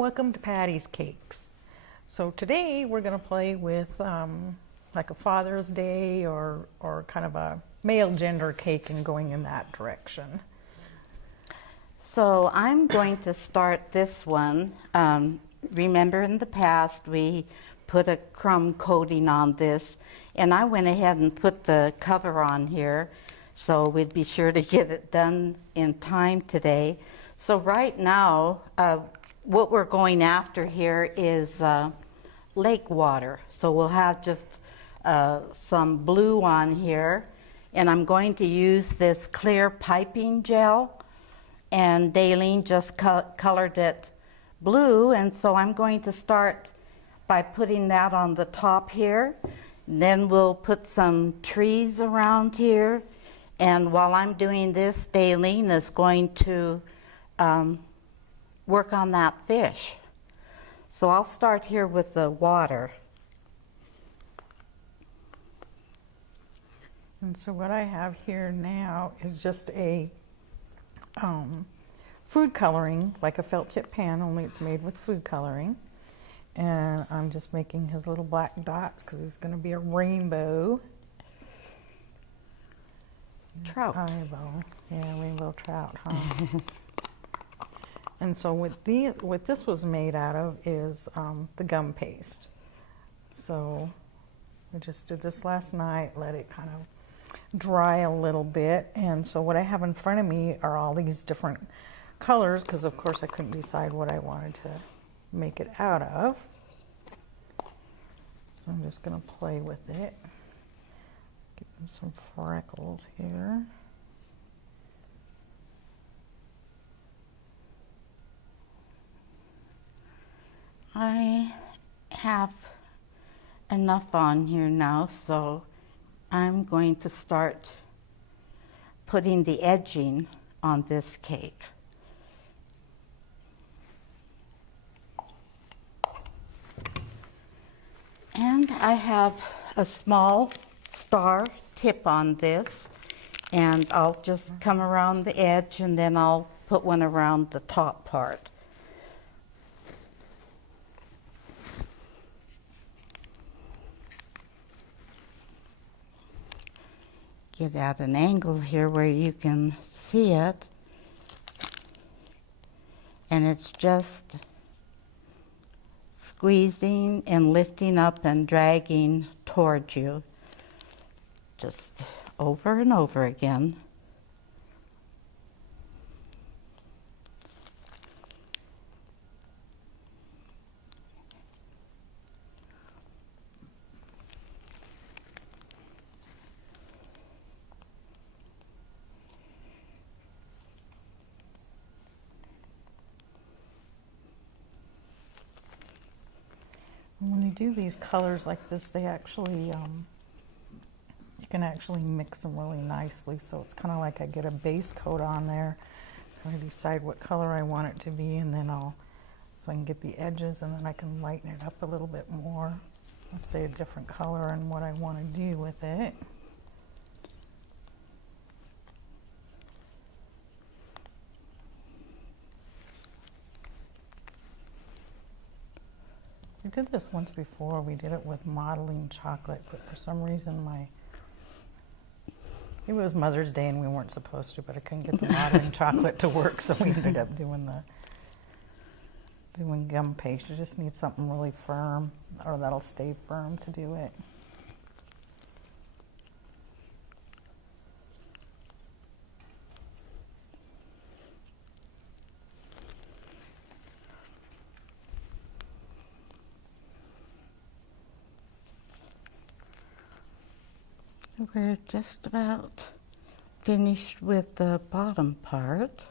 welcome to Patty's Cakes. So today we're going to play with like a Father's Day or kind of a male gender cake and going in that direction. So I'm going to start this one. Remember in the past we put a crumb coating on this, and I went ahead and put the cover on here so we'd be sure to get it done in time today. So right now what we're going after here is lake water. So we'll have just some blue on here, and I'm going to use this clear piping gel, and Dalene just colored it blue, and so I'm going to start by putting that on the top here. And then we'll put some trees around here, and while I'm doing this, Dalene is going to work on that fish. So I'll start here with the water. And so what I have here now is just a food coloring, like a felt tip pan, only it's made with food coloring. And I'm just making his little black dots because he's going to be a rainbow. Trout. Eyeball. Yeah, rainbow trout, huh? And so what this was made out of is the gum paste. So I just did this last night, let it kind of dry a little bit. And so what I have in front of me are all these different colors, because of course I couldn't decide what I wanted to make it out of. So I'm just going to play with it. Give him some freckles here. I have enough on here now, so I'm going to start putting the edging on this cake. And I have a small star tip on this, and I'll just come around the edge and then I'll put one around the top part. Get at an angle here where you can see it, and it's just squeezing and lifting up and dragging toward you, just over and over again. When you do these colors like this, they actually, you can actually mix them really nicely. So it's kind of like I get a base coat on there. I decide what color I want it to be, and then so I can get the edges, and then I can lighten it up a little bit more. Let's say a different color and what I want to do with it. We did this once before. We did it with modeling chocolate, but for some reason it was Mother's Day and we weren't supposed to, but I couldn't get the modeling chocolate to work, so we ended up doing gum paste. You just need something really firm, or that'll stay firm to do it. We're just about finished with the bottom part.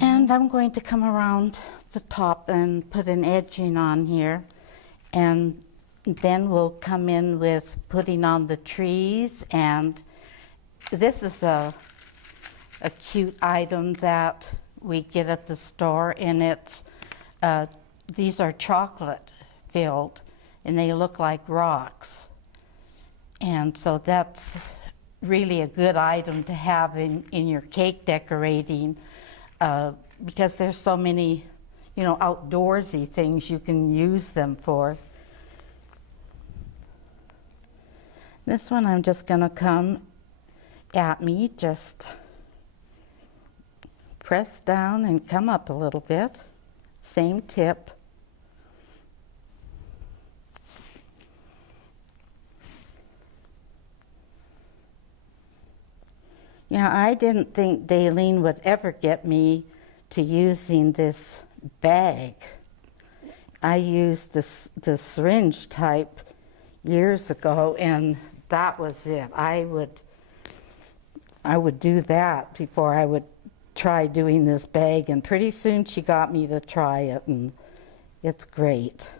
And I'm going to come around the top and put an edging on here, and then we'll come in with putting on the trees. And this is a cute item that we get at the store, and it's these are chocolate filled, and they look like rocks. And so that's really a good item to have in your cake decorating, because there's so many, you know, outdoorsy things you can use them for. This one I'm just gonna come at me, just press down and come up a little bit. Same tip. Yeah, I didn't think Dalene would ever get me to using this bag. I used the syringe type years ago, and that was it. I would do that before I would try doing this bag, and pretty soon she got me to try it, and it's great.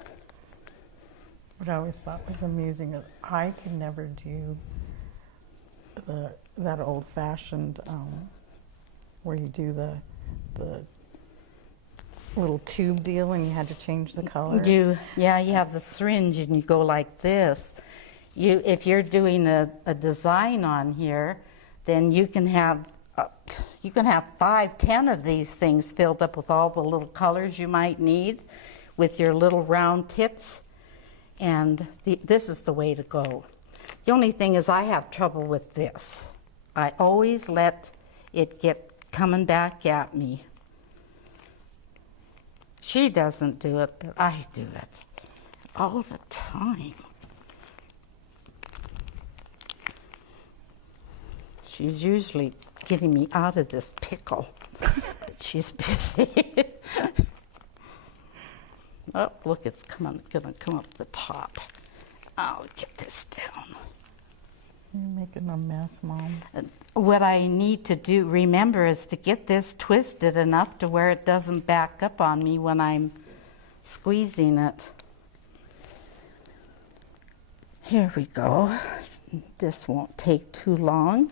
What I always thought was amusing is I could never do that old-fashioned where you do the little tube deal and you had to change the colors. You have the syringe and you go like this. If you're doing a design on here, then you can have 5, 10 of these things filled up with all the little colors you might need with your little round tips, and this is the way to go. The only thing is I have trouble with this. I always let it get coming back at me. She doesn't do it, but I do it all the time. She's usually getting me out of this pickle. She's busy. Oh, look, it's gonna come up the top. I'll get this down. You're making a mess, Mom. What I need to do, remember, is to get this twisted enough to where it doesn't back up on me when I'm squeezing it. Here we go. This won't take too long.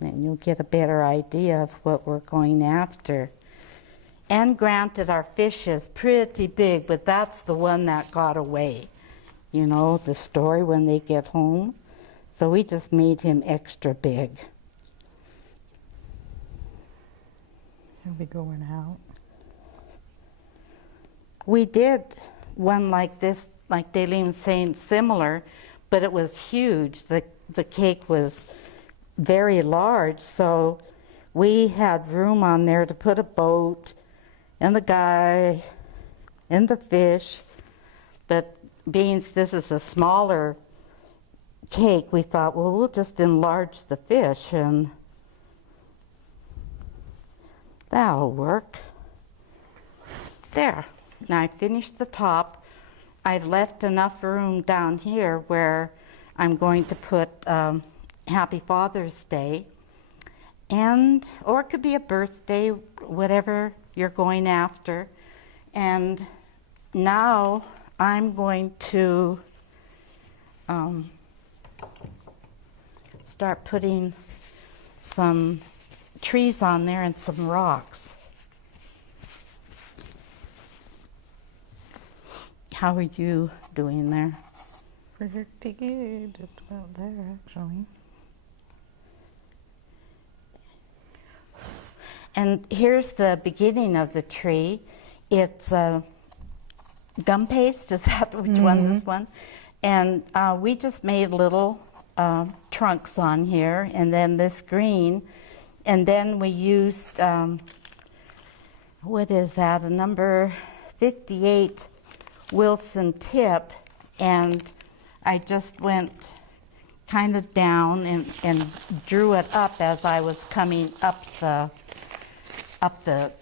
And you'll get a better idea of what we're going after. And granted, our fish is pretty big, but that's the one that got away. You know, the story when they get home. So we just made him extra big. He'll be going out. We did one like this, like Dalene was saying, similar, but it was huge. The cake was very large, so we had room on there to put a boat and the guy and the fish, but being this is a smaller cake, we thought, well, we'll just enlarge the fish and that'll work. There, now I finished the top. I've left enough room down here where I'm going to put Happy Father's Day, or it could be a birthday, whatever you're going after. And now I'm going to start putting some trees on there and some rocks. How are you doing there? Pretty good, just about there, actually. And here's the beginning of the tree. It's gum paste, is that which one, this one? And we just made little trunks on here, and then this green, and then we used, what is that, a number 58 Wilson tip, and I just went kind of down and drew it up as I was coming up the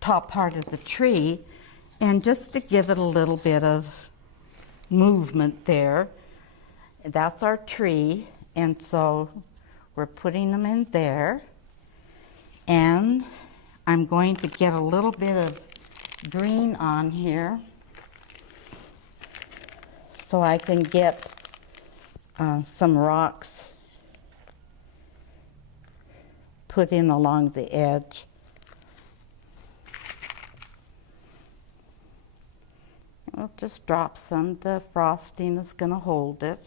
top part of the tree, and just to give it a little bit of movement there. That's our tree, and so we're putting them in there, and I'm going to get a little bit of green on here so I can get some rocks put in along the edge. We'll just drop some. The frosting is going to hold it.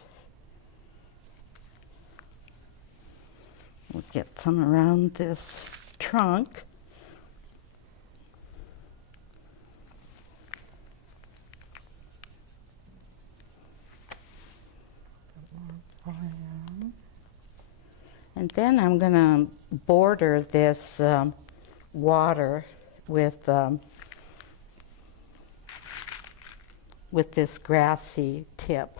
We'll get some around this trunk. And then I'm going to border this water with this grassy tip.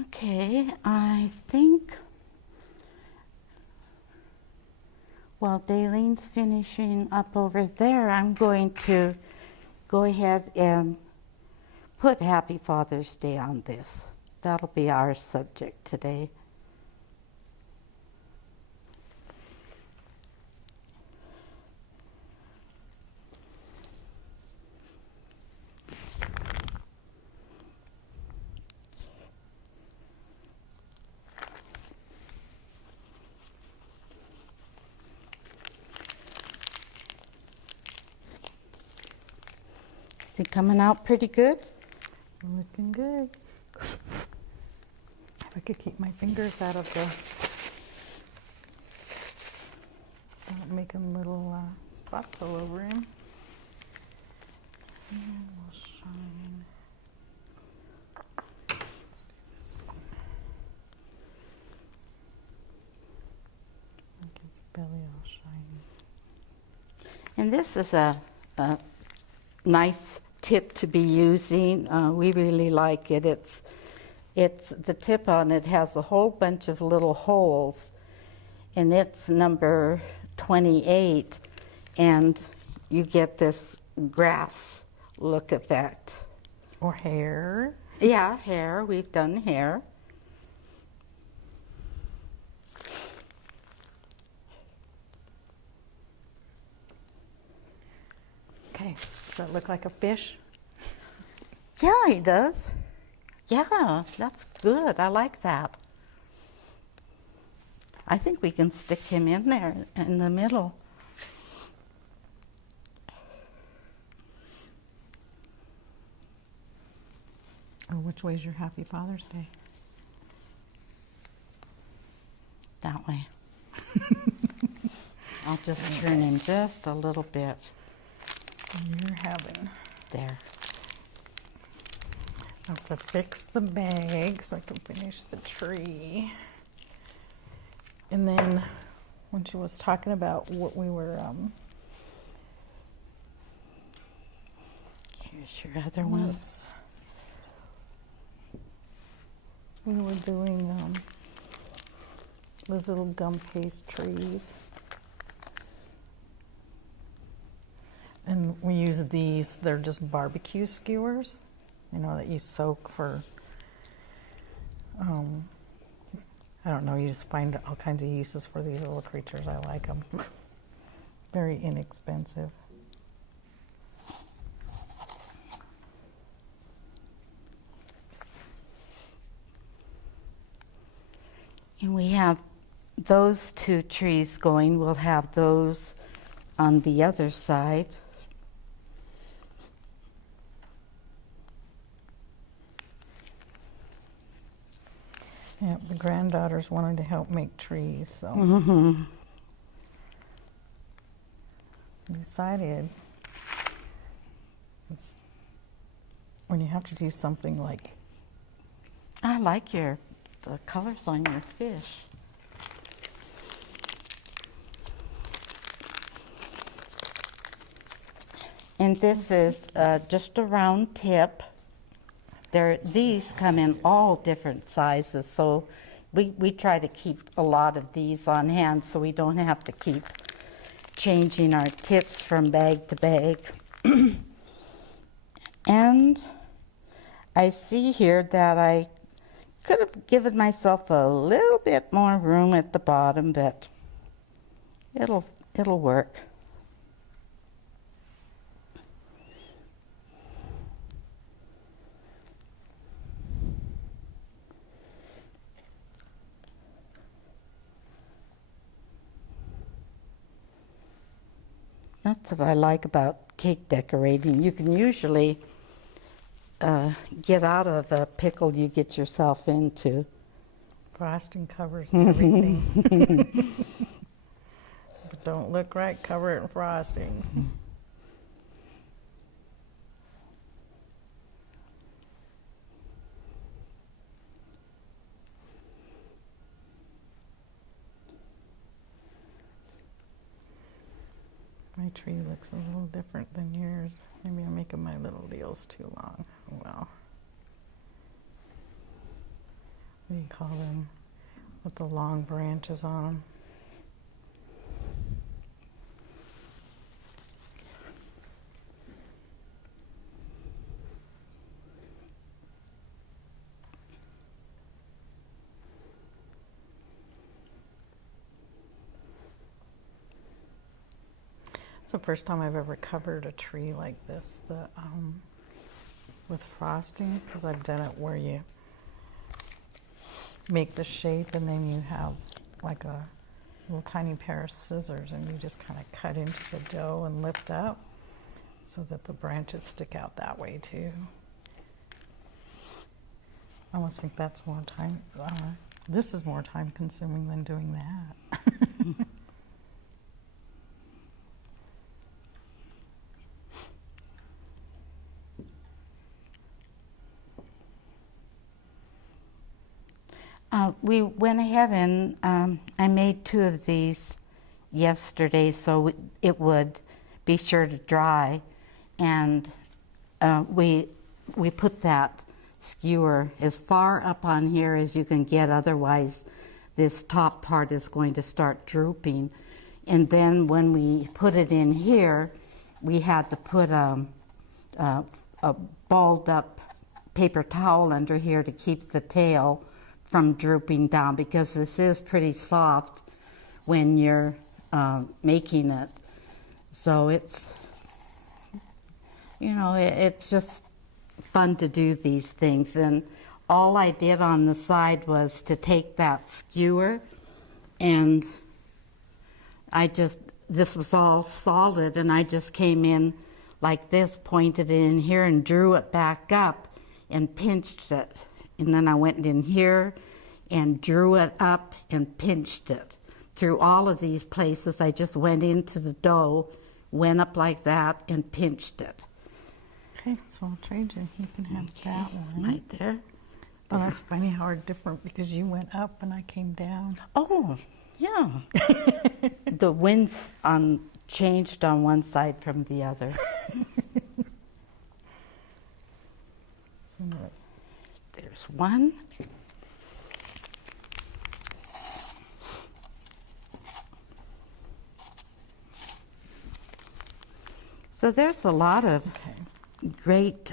Okay, I think while Dalene's finishing up over there, I'm going to go ahead and put Happy Father's Day on this. That'll be our subject today. Is he coming out pretty good? Looking good. If I could keep my fingers out of the, making little spots all over him. And we'll shine. Let's do this one. Make his belly all shiny. And this is a nice tip to be using. We really like it. It's the tip on it has a whole bunch of little holes, and it's number 28, and you get this grass look effect. Or hair. Yeah, hair. We've done hair. Okay, does that look like a fish? Yeah, he does. Yeah, that's good. I like that. I think we can stick him in there in the middle. Oh, which way is your Happy Father's Day? That way. I'll just turn him just a little bit. So you're having... There. I have to fix the bag so I can finish the tree. And then when she was talking about what we were, Here's your other one. whoops. We were doing those little gum paste trees. And we use these, they're just barbecue skewers, you know, that you soak for, I don't know, you just find all kinds of uses for these little creatures. I like them. Very inexpensive. And we have those two trees going. We'll have those on the other side. Yeah, the granddaughters wanted to help make trees, so we decided it's, when you have to do something like, I like the colors on your fish. And this is just a round tip. These come in all different sizes, so we try to keep a lot of these on hand so we don't have to keep changing our tips from bag to bag. And I see here that I could have given myself a little bit more room at the bottom, but it'll work. That's what I like about cake decorating. You can usually get out of a pickle you get yourself into. Frosting covers everything. But don't look right, cover it in frosting. My tree looks a little different than yours. Maybe I'm making my little deals too long. Oh well. What do you call them? With the long branches on them. It's the first time I've ever covered a tree like this with frosting, because I've done it where you make the shape and then you have like a little tiny pair of scissors and you just kind of cut into the dough and lift up so that the branches stick out that way too. I almost think that's more time, this is more time consuming than doing that. We went ahead and I made 2 of these yesterday so it would be sure to dry, and we put that skewer as far up on here as you can get, otherwise this top part is going to start drooping. And then when we put it in here, we had to put a balled up paper towel under here to keep the tail from drooping down, because this is pretty soft when you're making it. So it's, you know, it's just fun to do these things. And all I did on the side was to take that skewer and this was all solid, and I just came in like this, pointed it in here and drew it back up and pinched it. And then I went in here and drew it up and pinched it. Through all of these places, I just went into the dough, went up like that, and pinched it. Okay, so I'll trade you. You can have that one. Right there. Oh, that's funny how different, because you went up and I came down. Oh, yeah. The winds changed on one side from the other. There's one. So there's a lot of great,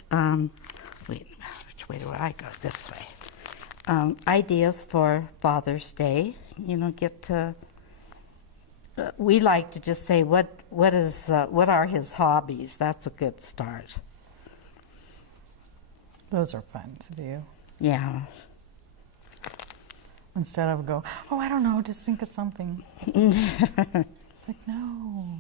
wait, which way do I go? This way. Ideas for Father's Day. You know, get to, we like to just say, what are his hobbies? That's a good start. Those are fun to do. Yeah. Instead of go, oh, I don't know, just think of something. It's like, no.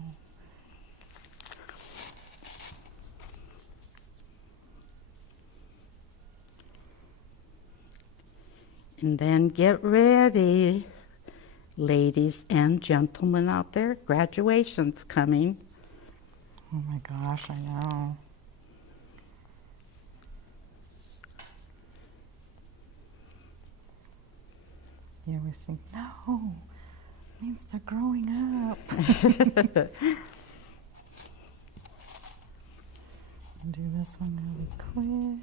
And then get ready, ladies and gentlemen out there. Graduation's coming. Oh my gosh, I know. You always think, no, it means they're growing up. Do this one really quick.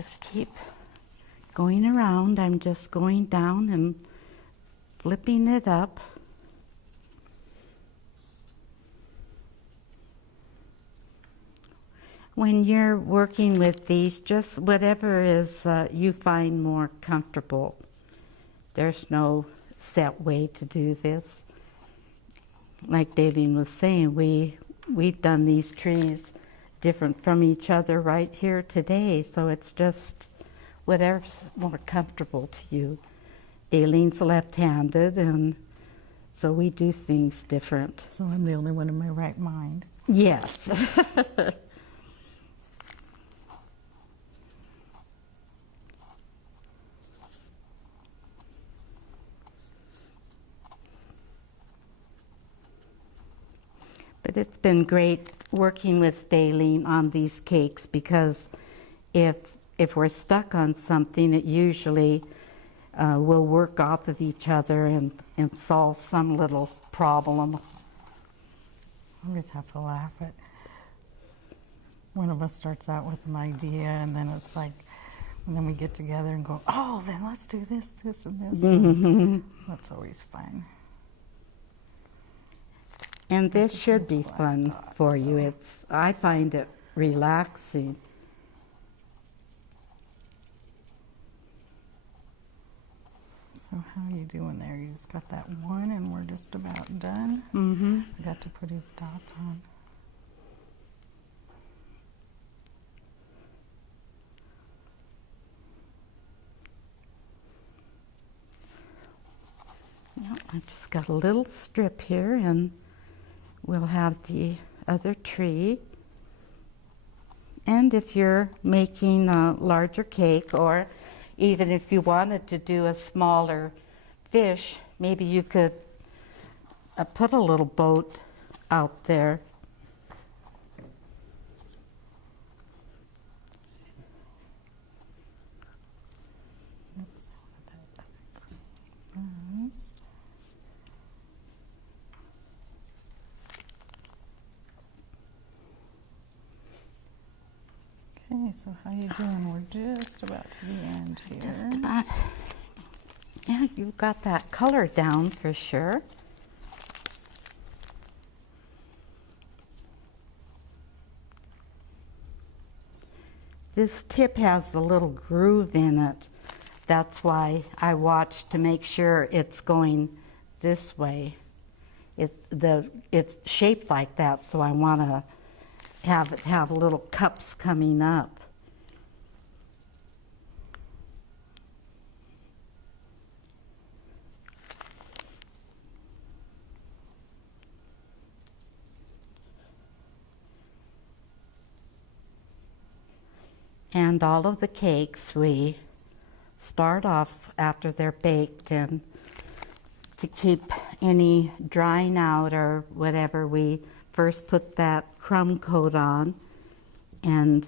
just keep going around. I'm just going down and flipping it up. When you're working with these, just whatever is you find more comfortable. There's no set way to do this. Like Dalene was saying, we've done these trees different from each other right here today, so it's just whatever's more comfortable to you. Dalene's left-handed, and so we do things different. So I'm the only one in my right mind. Yes. But it's been great working with Dalene on these cakes, because if we're stuck on something, it usually will work off of each other and solve some little problem. I always have to laugh at one of us starts out with an idea, and then it's like, and then we get together and go, oh, then let's do this, this, and this. Mm-hmm. That's always fun. And this should be fun for you. I find it relaxing. So how are you doing there? You just got that one and we're just about done. Mm-hmm. I got to put his dots on. Yep, I just got a little strip here, and we'll have the other tree. And if you're making a larger cake, or even if you wanted to do a smaller fish, maybe you could put a little boat out there. Okay, so how you doing? We're just about to the end here. Just about. Yeah, you got that color down for sure. This tip has the little groove in it. That's why I watch to make sure it's going this way. It's shaped like that, so I want to have it have little cups coming up. And all of the cakes, we start off after they're baked, and to keep any drying out or whatever, we first put that crumb coat on, and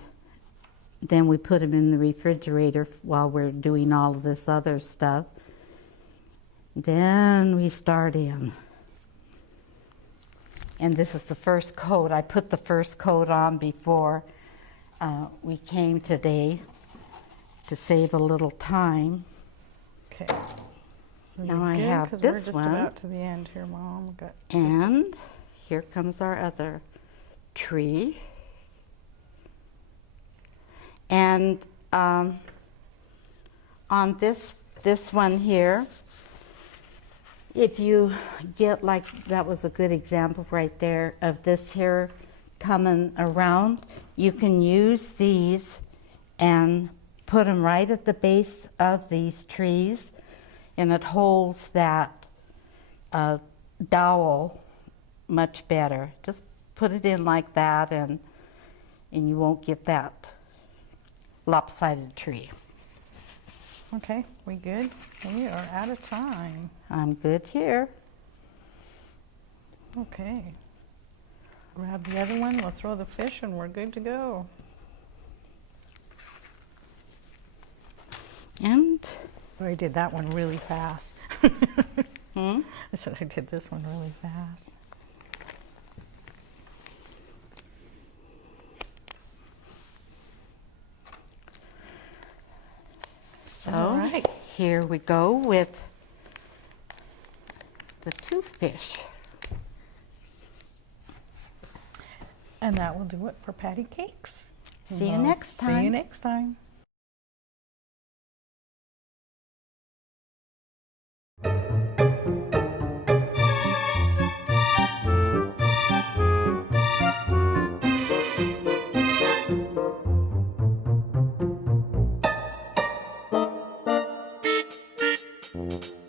then we put them in the refrigerator while we're doing all of this other stuff. Then we start in. And this is the first coat. I put the first coat on before we came today to save a little time. Okay. So Now you're I good, have 'cause this we're just one. about to the end here, Mom. We've got And here comes our other tree. And on this one here, if you get, like, that was a good example right there of this here coming around, you can use these and put them right at the base of these trees, and it holds that dowel much better. Just put it in like that, and you won't get that lopsided tree. Okay, we good? We are out of time. I'm good here. Okay. Grab the other one, we'll throw the fish, and we're good to go. And Oh, I did that one really fast. hmm? I said I did this one really fast. here we go with the 2 fish. And that will do it for patty cakes. See you next time. See you next time. Mm-hmm.